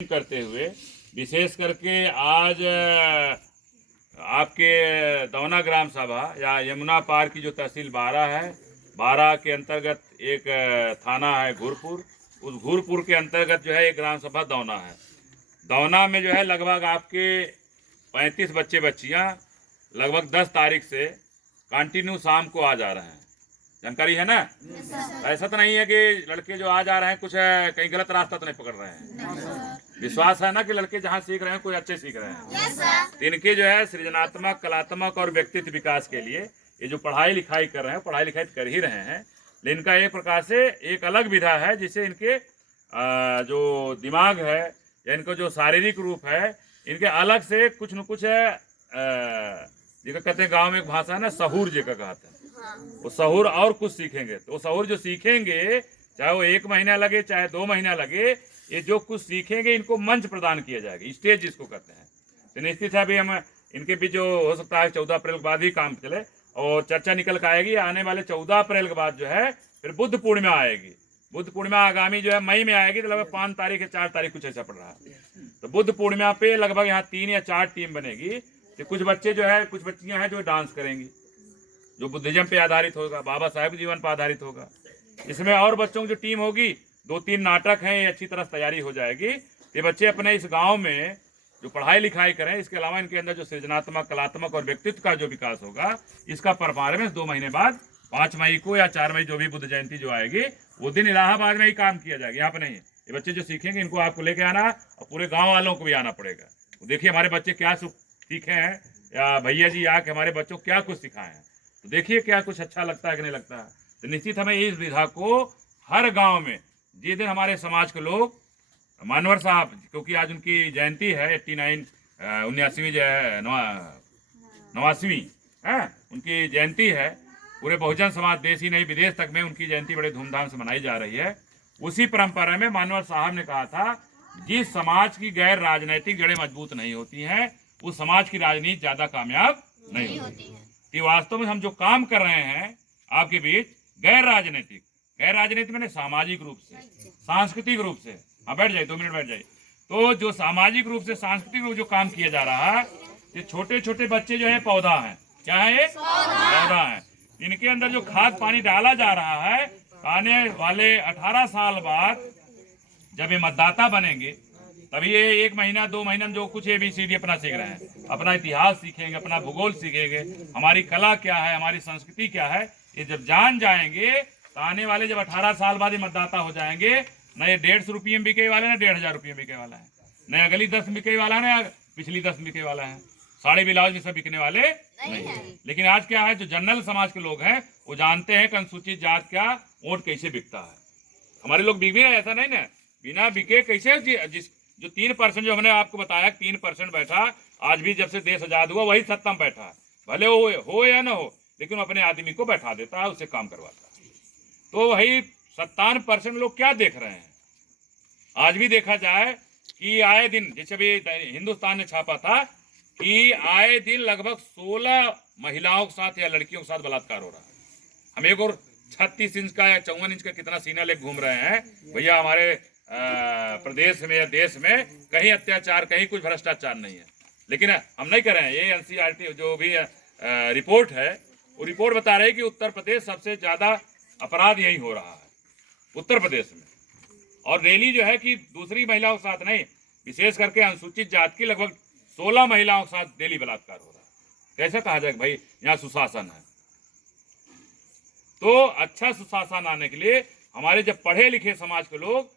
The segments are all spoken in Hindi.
करते हुए विशेष करके आज आपके दौना ग्राम सभा या यमुना पार की जो तहसील बारा है, बारा के अंतर्गत एक थाना है घूरपुर, उस घूरपुर के अंतर्गत जो है एक ग्राम सभा दौना है। दौना में जो है लगभग आपके 35 बच्चे बच्चियां लगभग 10 तारीख से कंटिन्यू शाम को आ जा रहे हैं। जानकारी है ना? ऐसा तो नहीं है कि लड़के जो आ जा रहे हैं कुछ कहीं गलत रास्ता तो नहीं पकड़ रहे हैं। विश्वास है ना कि लड़के जहाँ सीख रहे हैं कोई अच्छे सीख रहे हैं। तो इनके जो है सृजनात्मक, कलात्मक और व्यक्तित्व विकास के लिए ये जो पढ़ाई लिखाई कर रहे हैं, पढ़ाई लिखाई कर ही रहे हैं, लेकिन इनका एक प्रकार से एक अलग विधा है जिससे इनके जो दिमाग है या इनको जो शारीरिक रूप है, इनके अलग से कुछ न कुछ जिसका कहते हैं गाँव में एक भाषा है ना, सहूर जिसका कहते हैं, वो सहूर और कुछ सीखेंगे। तो वो सहूर जो सीखेंगे, चाहे वो 1 महीना लगे चाहे 2 महीना लगे, ये जो कुछ सीखेंगे इनको मंच प्रदान किया जाएगा, स्टेज जिसको कहते हैं। तो निश्चित है अभी हम इनके भी जो हो सकता है 14 अप्रैल के बाद ही काम चले और चर्चा निकल कर आएगी। आने वाले 14 अप्रैल के बाद जो है फिर बुद्ध पूर्णिमा आएगी। बुद्ध पूर्णिमा आगामी जो है मई में आएगी, तो लगभग 5 तारीख या 4 तारीख कुछ ऐसा पड़ रहा है। तो बुद्ध पूर्णिमा पे लगभग यहाँ 3 या 4 टीम बनेगी। तो कुछ बच्चे जो है, कुछ बच्चियां हैं जो डांस करेंगी, जो बुद्धिज्म पे आधारित होगा, बाबा साहेब जीवन पर आधारित होगा। इसमें और बच्चों की जो टीम होगी, 2-3 नाटक हैं, ये अच्छी तरह तैयारी हो जाएगी। ये बच्चे अपने इस गांव में जो पढ़ाई लिखाई करें, इसके अलावा इनके अंदर जो सृजनात्मक, कलात्मक और व्यक्तित्व का जो विकास होगा, इसका परफॉर्मेंस 2 महीने बाद 5 मई को या 4 मई जो भी बुद्ध जयंती जो आएगी, वो दिन इलाहाबाद में ही काम किया जाएगा, यहाँ पे नहीं है। ये बच्चे जो सीखेंगे इनको आपको लेके आना और पूरे गाँव वालों को भी आना पड़ेगा। देखिए हमारे बच्चे क्या सीखे हैं, या भैया जी आके हमारे बच्चों को क्या कुछ सिखाए हैं, तो देखिए क्या कुछ अच्छा लगता है कि नहीं लगता है। तो निश्चित हमें इस विधा को हर गांव में, जिस दिन हमारे समाज के लोग, मानवर साहब, क्योंकि आज उनकी जयंती है 89वीं जो है 89वीं है उनकी जयंती है, पूरे बहुजन समाज देश ही नहीं विदेश तक में उनकी जयंती बड़े धूमधाम से मनाई जा रही है। उसी परंपरा में मानवर साहब ने कहा था, जिस समाज की गैर राजनैतिक जड़ें मजबूत नहीं होती हैं, उस समाज की राजनीति ज्यादा कामयाब नहीं होती है। कि वास्तव में हम जो काम कर रहे हैं आपके बीच गैर राजनीतिक मैंने सामाजिक रूप से, सांस्कृतिक रूप से, हाँ बैठ जाइए 2 मिनट बैठ जाइए। तो जो सामाजिक रूप से, सांस्कृतिक रूप जो काम किया जा रहा है, ये छोटे छोटे बच्चे जो है पौधा है, क्या है ये? पौधा है। इनके अंदर जो खाद पानी डाला जा रहा है, आने वाले 18 साल बाद जब ये मतदाता बनेंगे, तभी ये 1 महीना 2 महीना में जो कुछ ABCD अपना सीख रहे हैं, अपना इतिहास सीखेंगे, अपना भूगोल सीखेंगे, हमारी कला क्या है, हमारी संस्कृति क्या है, ये जब जान जाएंगे तो आने वाले जब 18 साल बाद ये मतदाता हो जाएंगे, न ये 150 रुपये में बिके वाला है, न 1500 रुपये में बिके वाला है, न अगली 10 बिके वाला है, न पिछली 10 बिके वाला है, साढ़े ब्लाउज में सब बिकने वाले नहीं है। लेकिन आज क्या है, जो जनरल समाज के लोग हैं वो जानते हैं कि अनुसूचित जात का वोट कैसे बिकता है। हमारे लोग बिक भी रहे, ऐसा नहीं ना, बिना बिके कैसे, जो 3% जो हमने आपको बताया 3% बैठा, आज भी जब से देश आजाद हुआ वही सत्ता में बैठा है, भले हो या ना हो, लेकिन अपने आदमी को बैठा देता है, उससे काम करवाता है। तो वही 57% लोग क्या देख रहे हैं। आज भी देखा जाए कि आए दिन, जैसे भी हिंदुस्तान ने छापा था कि आए दिन लगभग 16 महिलाओं के साथ या लड़कियों के साथ बलात्कार हो रहा है। हम एक और 36 इंच का या 54 इंच का कितना सीना लेके घूम रहे हैं भैया, हमारे प्रदेश में या देश में कहीं अत्याचार, कहीं कुछ भ्रष्टाचार नहीं है। लेकिन हम नहीं कर रहे हैं। ये NCERT जो भी रिपोर्ट है, वो रिपोर्ट बता रही है कि उत्तर प्रदेश सबसे ज्यादा अपराध यही हो रहा है, उत्तर प्रदेश में। और रैली जो है कि दूसरी महिलाओं के साथ नहीं, विशेष करके अनुसूचित जात की लगभग 16 महिलाओं के साथ डेली बलात्कार हो रहा है। कैसे कहा जाए भाई यहाँ सुशासन है? तो अच्छा सुशासन आने के लिए हमारे जब पढ़े लिखे समाज के लोग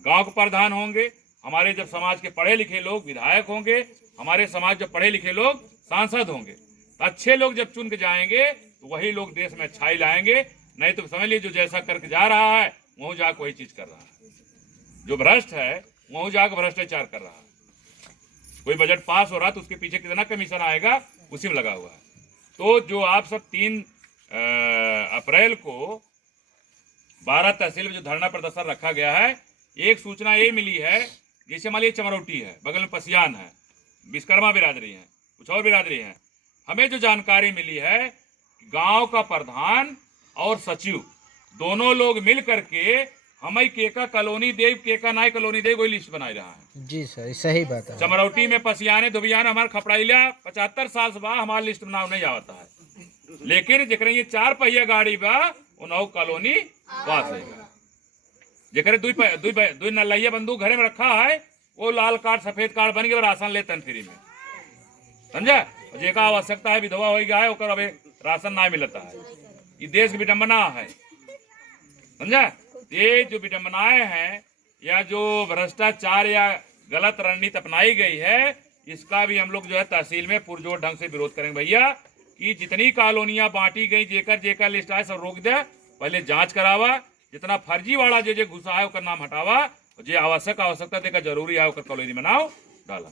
गांव के प्रधान होंगे, हमारे जब समाज के पढ़े लिखे लोग विधायक होंगे, हमारे समाज जब पढ़े लिखे लोग सांसद होंगे, अच्छे लोग जब चुन के जाएंगे तो वही लोग देश में अच्छाई लाएंगे। नहीं तो समझ लीजिए जो जैसा करके जा रहा है वहीं जाकर वही चीज कर रहा है, जो भ्रष्ट है वहीं जाकर भ्रष्टाचार कर रहा है। कोई बजट पास हो रहा है तो उसके पीछे कितना कमीशन आएगा, उसी में लगा हुआ है। तो जो आप सब 3 अप्रैल को 12 तहसील में जो धरना प्रदर्शन रखा गया है, एक सूचना ये मिली है, जैसे मान लीजिए चमरौटी है, बगल में पसियान है, विश्वकर्मा बिरादरी है, कुछ और बिरादरी है। हमें जो जानकारी मिली है, गांव का प्रधान और सचिव दोनों लोग मिल करके हम ही केका कॉलोनी देव केका नाई कॉलोनी देव कोई लिस्ट बनाई रहा है। जी सर, सही बात है। चमरौटी में पसियाने धुबियाने हमारे खपड़ाइला 75 साल से बा हमारे लिस्ट में नाम नहीं आवता है, लेकिन जेकरे ये 4 पहिया गाड़ी बा वो नौ कॉलोनी पास है। जेकरे दुई नल्लैया बंदूक घरे में रखा है वो लाल कार्ड सफेद कार्ड बन गए राशन लेते हैं फ्री में, समझा। जेका आवश्यकता है विधवा हो गया है ओकर अबे राशन ना मिलता है। ये देश की विडम्बना है, समझा। ये जो विडम्बनाएं हैं या जो भ्रष्टाचार या गलत रणनीति अपनाई गई है, इसका भी हम लोग जो है तहसील में पुरजोर ढंग से विरोध करेंगे भैया कि जितनी कॉलोनियां बांटी गई जेकर जेकर लिस्ट आए सब रोक दे, पहले जांच करावा, जितना फर्जी वाला जो घुसा है उसका नाम हटावा, जो आवश्यकता देखा जरूरी है उसका कॉलोनी बनाओ डाला।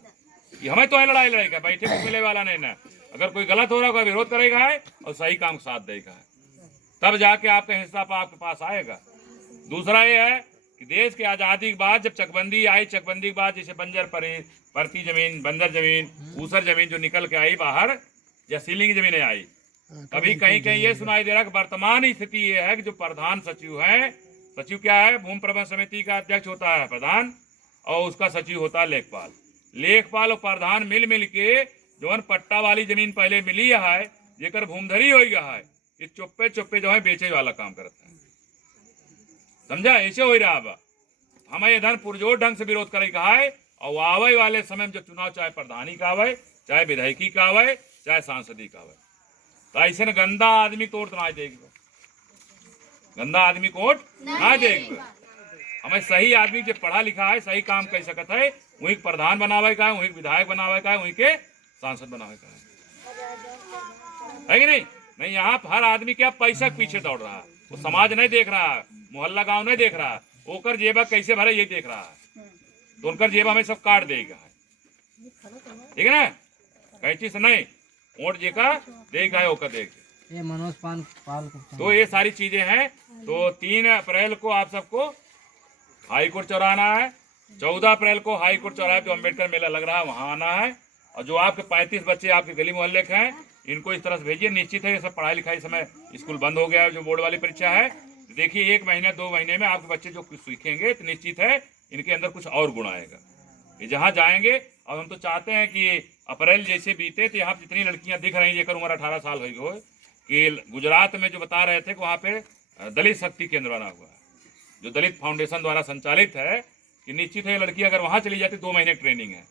ये हमें तो है लड़ाई का बैठे कुछ मिले वाला नहीं ना। अगर कोई गलत हो रहा है विरोध करेगा है और सही काम साथ देगा है, तब जाके आपका हिस्सा आपके पास आएगा। दूसरा ये है कि देश की आज़ादी के बाद जब चकबंदी आई, चकबंदी के बाद जैसे बंजर परती जमीन, बंजर जमीन, ऊसर जमीन जो निकल के आई बाहर या सीलिंग जमीनें आई, अभी कहीं कहीं ये सुनाई दे रहा है कि वर्तमान स्थिति ये है कि जो प्रधान सचिव है, सचिव क्या है, भूमि प्रबंधन समिति का अध्यक्ष होता है प्रधान और उसका सचिव होता है लेखपाल। लेखपाल और प्रधान मिल के जो पट्टा वाली जमीन पहले मिली है जेकर भूमधरी हो गया है, ये चुप्पे चुप्पे जो है बेचे वाला काम करता है, समझा। ऐसे हो रहा है। हमें ये धन पुरजोर ढंग से विरोध करे कहा है और आवे वाले समय में जब चुनाव चाहे प्रधानी का आवे, चाहे विधायकी का आवे, चाहे सांसदी का आवे, तो ऐसे न गंदा आदमी तोड़ तो ना देगा, गंदा आदमी कोट ना देगा। हमें सही आदमी जो पढ़ा लिखा है सही काम कर सकता है वही प्रधान बनावे का है, वही विधायक बनावे का है, वही के सांसद बनावे का है कि नहीं। नहीं यहाँ हर आदमी क्या पैसा के पीछे दौड़ रहा है, वो समाज नहीं देख रहा है, मोहल्ला गांव नहीं देख रहा है, ओकर जेबा कैसे भरे ये देख रहा है, तो उनकर जेबा हमें सब काट देगा, ठीक है ना। कैची से नहीं वोट जेका देगा है ओकर देख। ये मनोज पाल तो ये सारी चीजें हैं। तो 3 अप्रैल को आप सबको हाई कोर्ट चौराहा आना है, 14 अप्रैल को हाई कोर्ट चौराहे पे अम्बेडकर मेला लग रहा है वहाँ आना है, और जो आपके 35 बच्चे आपके गली मोहल्ले के हैं इनको इस तरह से भेजिए। निश्चित है ये सब पढ़ाई लिखाई समय स्कूल बंद हो गया है, जो बोर्ड वाली परीक्षा है, देखिए 1 महीने 2 महीने में आपके बच्चे जो कुछ सीखेंगे तो निश्चित है इनके अंदर कुछ और गुण आएगा, ये जहाँ जाएंगे। और हम तो चाहते हैं कि अप्रैल जैसे बीते तो यहाँ जितनी लड़कियाँ दिख रही जेकर उम्र 18 साल हो गई, कि गुजरात में जो बता रहे थे कि वहाँ पे दलित शक्ति केंद्र बना हुआ है जो दलित फाउंडेशन द्वारा संचालित है, कि निश्चित है लड़की अगर वहाँ चली जाती 2 महीने ट्रेनिंग है,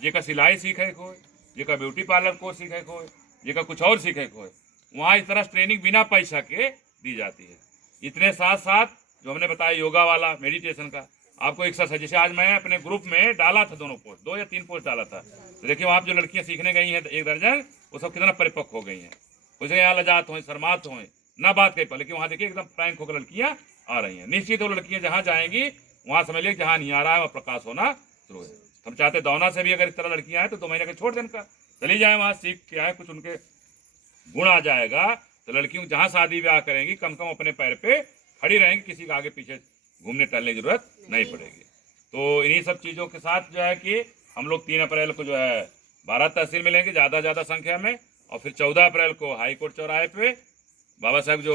जेका सिलाई सीखे को, जेका ब्यूटी पार्लर कोर्स सीखे को, जेका कुछ और सीखे को, वहाँ इस तरह ट्रेनिंग बिना पैसा के दी जाती है। इतने साथ साथ जो हमने बताया योगा वाला, मेडिटेशन का, आपको एक्सरसाइज, जैसे आज मैं अपने ग्रुप में डाला था 2 या 3 पोस्ट डाला था, तो देखिए वहाँ जो लड़कियाँ सीखने गई हैं 1 दर्जन, वो सब कितना परिपक्व हो गई हैं, कुछ यहाँ लजात हो शर्मात हो ना बात कही पर, लेकिन वहाँ देखिए एकदम फ्रैंक होकर लड़कियाँ आ रही हैं। निश्चित वो लड़कियाँ जहाँ जाएंगी वहाँ समझ लीजिए जहाँ नहीं आ रहा है वहाँ प्रकाश होना शुरू है। हम चाहते दौना से भी अगर इस तरह लड़कियाँ आए तो 2 महीने का छोड़ दें, का चली जाए वहाँ सीख के आए, कुछ उनके गुण आ जाएगा, तो लड़कियों जहाँ शादी ब्याह करेंगी कम कम अपने पैर पे खड़ी रहेंगी, किसी के आगे पीछे घूमने टहलने की जरूरत नहीं पड़ेगी। तो इन्हीं सब चीज़ों के साथ जो है कि हम लोग 3 अप्रैल को जो है 12 तहसील मिलेंगे ज़्यादा संख्या में, और फिर 14 अप्रैल को हाई कोर्ट चौराहे पे बाबा साहब जो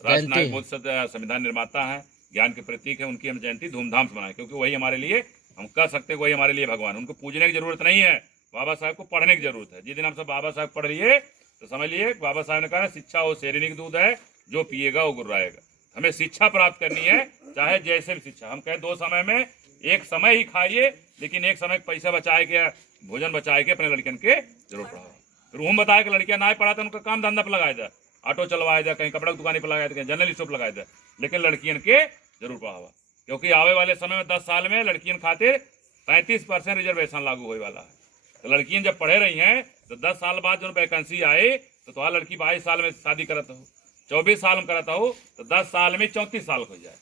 राष्ट्र नायक बोधिसत्व संविधान निर्माता हैं, ज्ञान के प्रतीक है, उनकी हम जयंती धूमधाम से मनाएं, क्योंकि वही हमारे लिए, हम कह सकते हैं वही हमारे लिए भगवान। उनको पूजने की जरूरत नहीं है, बाबा साहब को पढ़ने की जरूरत है। जिस दिन हम सब बाबा साहब पढ़ लिए तो समझ लिए बाबा साहब ने कहा शिक्षा वो शेरनी का दूध है, जो पिएगा वो गुर्राएगा। हमें शिक्षा प्राप्त करनी है, चाहे जैसे भी शिक्षा। हम कहें 2 समय में, एक समय ही खाइए, लेकिन एक समय पैसा बचाए के, भोजन बचाए के अपने लड़कियन के जरूर पढ़ाओ। फिर हम बताया कि लड़कियां ना पढ़ा तो उनका काम धंधा पर लगाया जाए, ऑटो चलवाया जाए, कहीं कपड़े की दुकान पर लगाया जाए, कहीं जनरल स्टोर पर लगाया जाए, लेकिन लड़कियन के जरूर पढ़ावा, क्योंकि आवे वाले समय में 10 साल में लड़कियन खातिर 33% रिजर्वेशन लागू होने वाला है। तो लड़कियां जब पढ़े रही हैं तो 10 साल बाद जो वैकेंसी आए तो तुम्हारा लड़की 22 साल में शादी करता हो, 24 साल में करता हो, तो 10 साल में 34 साल हो जाए,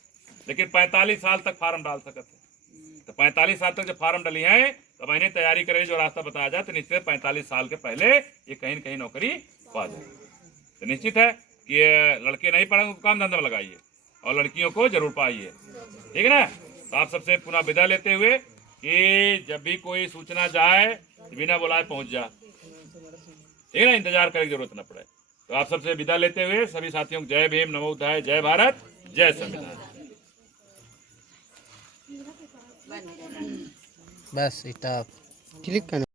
लेकिन 45 साल तक फार्म डाल सकते हैं। तो 45 साल तक जब फार्म डली है तो मैंने तैयारी करें, जो रास्ता बताया जाए, तो निश्चित 45 साल के पहले ये कहीं न कहीं नौकरी पा जाए। तो निश्चित है कि ये लड़के नहीं पढ़ेंगे तो काम धंधा में लगाइए, और लड़कियों को जरूर पाइए, ठीक है ना। तो आप सबसे पुनः विदा लेते हुए कि जब भी कोई सूचना जाए तो बिना बुलाए पहुंच जा, ठीक है ना, इंतजार करने की जरूरत न पड़े। तो आप सबसे विदा लेते हुए सभी साथियों को जय भीम, नमो बुद्धाय, जय भारत, जय संविधान। बस स्टॉप क्लिक करना